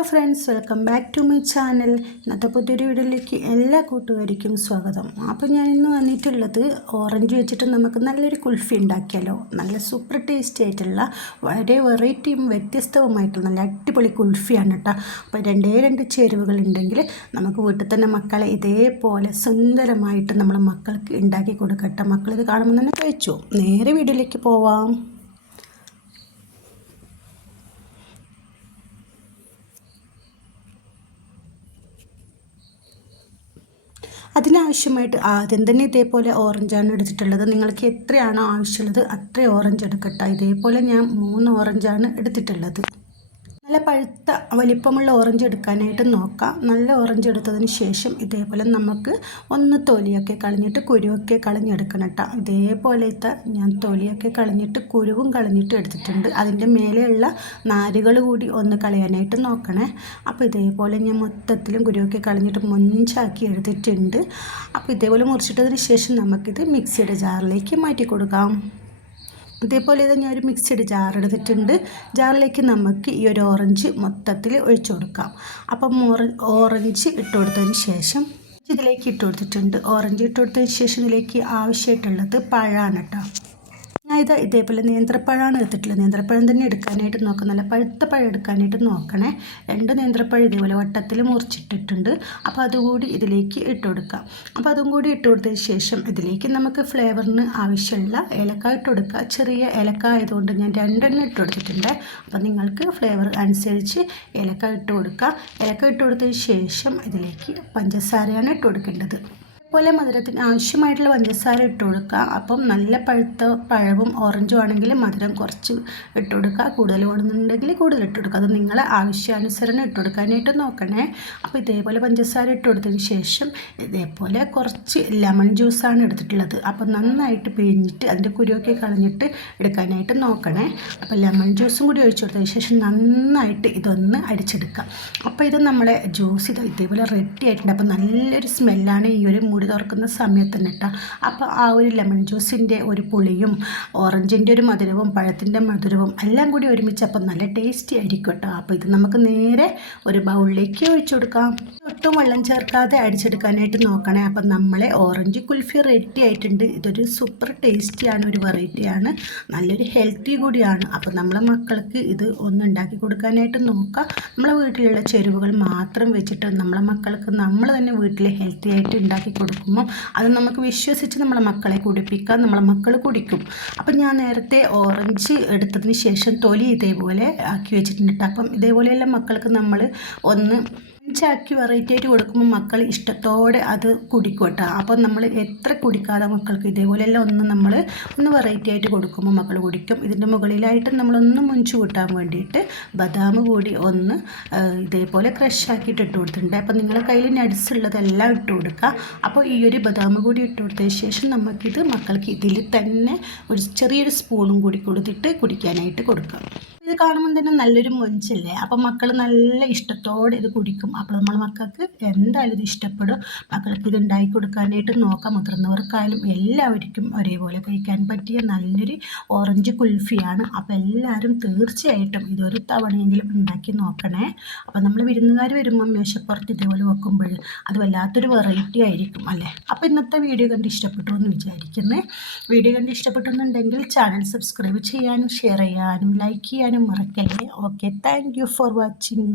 Hello friends, welcome back to my channel. ഇന്നത്തെ പുതിയൊരു വീഡിയോയിലേക്ക് എല്ലാ കൂട്ടുകാർക്കും സ്വാഗതം. അപ്പോൾ ഞാൻ ഇന്ന് വന്നിട്ടുള്ളത് ഓറഞ്ച് വെച്ചിട്ട് നമുക്ക് നല്ലൊരു കുൽഫി ഉണ്ടാക്കിയാലോ. നല്ല സൂപ്പർ ടേസ്റ്റി ആയിട്ടുള്ള വളരെ വെറൈറ്റിയും വ്യത്യസ്തവുമായിട്ടുള്ള നല്ല അടിപൊളി കുൽഫിയാണ് കേട്ടോ. അപ്പോൾ രണ്ട് ചേരുവകൾ ഉണ്ടെങ്കിൽ നമുക്ക് വീട്ടിൽ തന്നെ മക്കളെ ഇതേപോലെ സുന്ദരമായിട്ട് നമ്മൾ മക്കൾക്ക് ഉണ്ടാക്കി കൊടുക്കട്ടെ. മക്കളിത് കാണുമ്പോൾ തന്നെ കഴിച്ചു. നേരെ വീഡിയോയിലേക്ക് പോവാം. അതിനാവശ്യമായിട്ട് ആദ്യം തന്നെ ഇതേപോലെ ഓറഞ്ചാണ് എടുത്തിട്ടുള്ളത്. നിങ്ങൾക്ക് എത്രയാണോ ആവശ്യമുള്ളത് അത്ര ഓറഞ്ച് എടുക്കട്ടെ. ഇതേപോലെ ഞാൻ 3 ഓറഞ്ചാണ് എടുത്തിട്ടുള്ളത്. നല്ല പഴുത്ത വലിപ്പമുള്ള ഓറഞ്ച് എടുക്കാനായിട്ട് നോക്കാം. നല്ല ഓറഞ്ച് എടുത്തതിന് ശേഷം ഇതേപോലെ നമുക്ക് ഒന്ന് തൊലിയൊക്കെ കളഞ്ഞിട്ട് കുരുവൊക്കെ കളഞ്ഞെടുക്കണം കേട്ടോ. ഇതേപോലത്തെ ഞാൻ തൊലിയൊക്കെ കളഞ്ഞിട്ട് കുരുവും കളഞ്ഞിട്ട് എടുത്തിട്ടുണ്ട്. അതിൻ്റെ മേലെയുള്ള നാരുകൾ കൂടി ഒന്ന് കളയാനായിട്ട് നോക്കണേ. അപ്പോൾ ഇതേപോലെ ഞാൻ മൊത്തത്തിലും കുരുവൊക്കെ കളഞ്ഞിട്ട് മൊഞ്ചാക്കി എടുത്തിട്ടുണ്ട്. അപ്പോൾ ഇതേപോലെ മുറിച്ചിട്ടതിന് ശേഷം നമുക്കിത് മിക്സിയുടെ ജാറിലേക്ക് മാറ്റി കൊടുക്കാം. ഇതേപോലെ ഇത് ഞാൻ ഒരു മിക്സിയുടെ ജാർ എടുത്തിട്ടുണ്ട്. ജാറിലേക്ക് നമുക്ക് ഈ ഒരു ഓറഞ്ച് മൊത്തത്തിൽ ഒഴിച്ചു കൊടുക്കാം. അപ്പം ഓറഞ്ച് ഇട്ട് കൊടുത്തതിന് ശേഷം ഇതിലേക്ക് ഇട്ട് കൊടുത്തിട്ടുണ്ട്. ഓറഞ്ച് ഇട്ട് കൊടുത്തതിന് ശേഷം ഇതിലേക്ക് ആവശ്യമായിട്ടുള്ളത് പഴമാണ് കേട്ടോ. ഞാൻ ഇതേപോലെ നേന്ത്രപ്പഴമാണ് എടുത്തിട്ടുള്ളത്. നേന്ത്രപ്പഴം തന്നെ എടുക്കാനായിട്ട് നോക്കാം. നല്ല പഴുത്ത പഴം എടുക്കാനായിട്ട് നോക്കണേ. 2 നേന്ത്രപ്പഴം ഇതേപോലെ വട്ടത്തിൽ മുറിച്ചിട്ടിട്ടുണ്ട്. അപ്പോൾ അതുകൂടി ഇതിലേക്ക് ഇട്ട് കൊടുക്കാം. അപ്പോൾ അതും കൂടി ഇട്ട് കൊടുത്തതിന് ശേഷം ഇതിലേക്ക് നമുക്ക് ഫ്ലേവറിന് ആവശ്യമുള്ള ഏലക്ക ഇട്ട് കൊടുക്കുക. ചെറിയ ഏലക്ക ആയതുകൊണ്ട് ഞാൻ 2 ഇട്ട് കൊടുത്തിട്ടുണ്ട്. അപ്പോൾ നിങ്ങൾക്ക് ഫ്ലേവർ അനുസരിച്ച് ഏലക്ക ഇട്ട് കൊടുക്കുക. ഏലക്ക ഇട്ട് കൊടുത്തതിന് ശേഷം ഇതിലേക്ക് പഞ്ചസാരയാണ് ഇട്ട് കൊടുക്കേണ്ടത്. അതുപോലെ മധുരത്തിന് ആവശ്യമായിട്ടുള്ള പഞ്ചസാര ഇട്ട് കൊടുക്കുക. അപ്പം നല്ല പഴുത്ത പഴവും ഓറഞ്ചും ആണെങ്കിൽ മധുരം കുറച്ച് ഇട്ട് കൊടുക്കുക. കൂടുതൽ വേണമെന്നുണ്ടെങ്കിൽ കൂടുതൽ ഇട്ട് കൊടുക്കുക. അത് നിങ്ങളെ ആവശ്യാനുസരണം ഇട്ട് കൊടുക്കാനായിട്ട് നോക്കണേ. അപ്പോൾ ഇതേപോലെ പഞ്ചസാര ഇട്ട് കൊടുത്തതിന് ശേഷം ഇതേപോലെ കുറച്ച് ലെമൺ ജ്യൂസാണ് എടുത്തിട്ടുള്ളത്. അപ്പം നന്നായിട്ട് പിഴിഞ്ഞിട്ട് അതിൻ്റെ കുരുവൊക്കെ കളഞ്ഞിട്ട് എടുക്കാനായിട്ട് നോക്കണേ. അപ്പോൾ ലെമൺ ജ്യൂസും കൂടി ഒഴിച്ചു കൊടുത്തതിന് ശേഷം നന്നായിട്ട് ഇതൊന്ന് അടിച്ചെടുക്കാം. അപ്പോൾ ഇത് നമ്മളെ ജ്യൂസ് ഇതേപോലെ റെഡി ആയിട്ടുണ്ട്. അപ്പോൾ നല്ലൊരു സ്മെല്ലാണ് ഈ ഒരു മൂടി തുറക്കുന്ന സമയത്ത് തന്നെ കേട്ടോ. അപ്പോൾ ആ ഒരു ലെമൺ ജ്യൂസിൻ്റെ ഒരു പുളിയും ഓറഞ്ചിൻ്റെ ഒരു മധുരവും പഴത്തിൻ്റെ മധുരവും എല്ലാം കൂടി ഒരുമിച്ചപ്പോൾ നല്ല ടേസ്റ്റി ആയിരിക്കും കേട്ടോ. അപ്പോൾ ഇത് നമുക്ക് നേരെ ഒരു ബൗളിലേക്ക് ഒഴിച്ചു കൊടുക്കാം. ഒട്ടും വെള്ളം ചേർക്കാതെ അടിച്ചെടുക്കാനായിട്ട് നോക്കണേ. അപ്പം നമ്മളെ ഓറഞ്ച് കുൽഫി റെഡി ആയിട്ടുണ്ട്. ഇതൊരു സൂപ്പർ ടേസ്റ്റിയാണ്, ഒരു വെറൈറ്റിയാണ്, നല്ലൊരു ഹെൽത്തി കൂടിയാണ്. അപ്പോൾ നമ്മളെ മക്കൾക്ക് ഇത് ഒന്ന് ഉണ്ടാക്കി കൊടുക്കാനായിട്ട് നോക്കാം. നമ്മളെ വീട്ടിലുള്ള ചേരുവകൾ മാത്രം വെച്ചിട്ട് നമ്മളെ മക്കൾക്ക് നമ്മൾ തന്നെ വീട്ടിൽ ഹെൽത്തി ആയിട്ട് ഉണ്ടാക്കി കൊടുക്കുമ്പോൾ അത് നമുക്ക് വിശ്വസിച്ച് നമ്മളെ മക്കളെ കുടിപ്പിക്കാം. നമ്മളെ മക്കൾ കുടിക്കും. അപ്പം ഞാൻ നേരത്തെ ഓറഞ്ച് എടുത്തതിന് ശേഷം തൊലി ഇതേപോലെ ആക്കി വെച്ചിട്ടുണ്ട്. അപ്പം ഇതേപോലെയുള്ള മക്കൾക്ക് നമ്മൾ ഒന്ന് ചാക്കി വെറൈറ്റി ആയിട്ട് കൊടുക്കുമ്പോൾ മക്കൾ ഇഷ്ടത്തോടെ അത് കുടിക്കും കേട്ടോ. അപ്പോൾ നമ്മൾ എത്ര കുടിക്കാതെ മക്കൾക്ക് ഇതേപോലെയെല്ലാം ഒന്ന് വെറൈറ്റി ആയിട്ട് കൊടുക്കുമ്പോൾ മക്കൾ കുടിക്കും. ഇതിൻ്റെ മുകളിലായിട്ട് നമ്മളൊന്ന് മുഞ്ചു കൂട്ടാൻ വേണ്ടിയിട്ട് ബദാം കൂടി ഒന്ന് ഇതേപോലെ ക്രഷ് ആക്കിയിട്ട് ഇട്ട് കൊടുത്തിട്ടുണ്ട്. അപ്പോൾ നിങ്ങളുടെ കയ്യിൽ നട്സ് ഉള്ളതെല്ലാം ഇട്ട് കൊടുക്കുക. അപ്പോൾ ഈ ഒരു ബദാം കൂടി ഇട്ട് കൊടുത്തതിന് ശേഷം നമുക്കിത് മക്കൾക്ക് ഇതിൽ തന്നെ ഒരു ചെറിയൊരു സ്പൂണും കൂടി കൊടുത്തിട്ട് കുടിക്കാനായിട്ട് കൊടുക്കാം. ഇത് കാണുമ്പോൾ തന്നെ നല്ലൊരു മൊഞ്ചല്ലേ. അപ്പം മക്കൾ നല്ല ഇഷ്ടത്തോടെ ഇത് കുടിക്കും. അപ്പോൾ നമ്മൾ മക്കൾക്ക് എന്തായാലും ഇത് ഇഷ്ടപ്പെടും. മക്കൾക്ക് ഇത് ഉണ്ടാക്കി കൊടുക്കാനായിട്ട് നോക്കാം. മുതിർന്നവർക്കായാലും എല്ലാവർക്കും ഒരേപോലെ കഴിക്കാൻ പറ്റിയ നല്ലൊരു ഓറഞ്ച് കുൽഫിയാണ്. അപ്പോൾ എല്ലാവരും തീർച്ചയായിട്ടും ഇതൊരു തവണയെങ്കിലും ഉണ്ടാക്കി നോക്കണേ. അപ്പോൾ നമ്മൾ വിരുന്നുകാർ വരുമ്പം മേശപ്പുറത്ത് ഇതേപോലെ വെക്കുമ്പോൾ അത് വല്ലാത്തൊരു വെറൈറ്റി ആയിരിക്കും അല്ലേ. അപ്പോൾ ഇന്നത്തെ വീഡിയോ കണ്ട് ഇഷ്ടപ്പെട്ടു എന്ന് വിചാരിക്കുന്നത്. വീഡിയോ കണ്ട് ഇഷ്ടപ്പെട്ടെന്നുണ്ടെങ്കിൽ ചാനൽ സബ്സ്ക്രൈബ് ചെയ്യാനും ഷെയർ ചെയ്യാനും ലൈക്ക് ചെയ്യാനും മറക്കല്ലേ. Okay, thank you for watching.